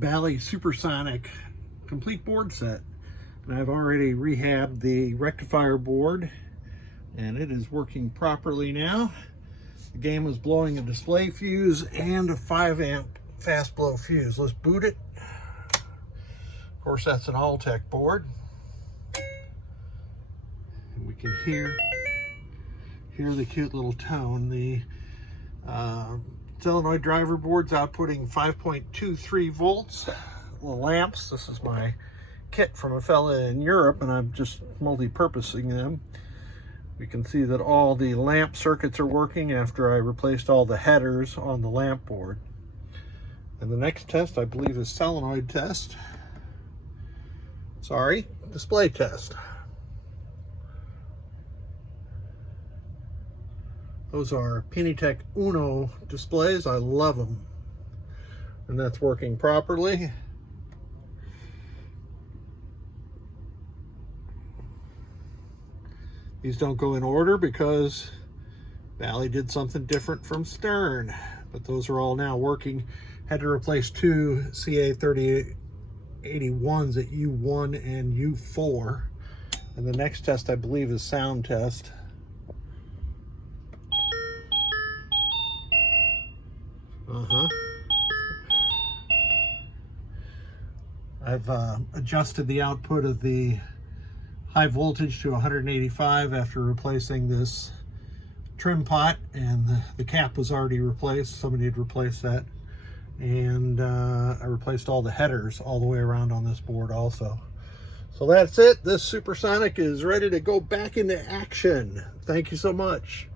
Bally SuperSonic complete board set. And I've already rehabbed the rectifier board and it is working properly now. The game is blowing a display fuse and a 5 amp fast blow fuse. Let's boot it. Of course, that's an All-Tech board. And we can hear the cute little tone. The solenoid driver board's outputting 5.23 volts. The lamps, this is my kit from a fella in Europe, and I'm just multi-purposing them. We can see that all the lamp circuits are working after I replaced all the headers on the lamp board. And the next test, I believe, is solenoid test. Sorry, display test. Those are Pennytech Uno displays. I love them. And that's working properly. These don't go in order because Bally did something different from Stern. But those are all now working. Had to replace two CA3081s at U1 and U4. And the next test, I believe, is sound test. I've adjusted the output of the high voltage to 185 after replacing this trim pot, and the cap was already replaced. Somebody had replaced that. And I replaced all the headers all the way around on this board also. So that's it. This SuperSonic is ready to go back into action. Thank you so much.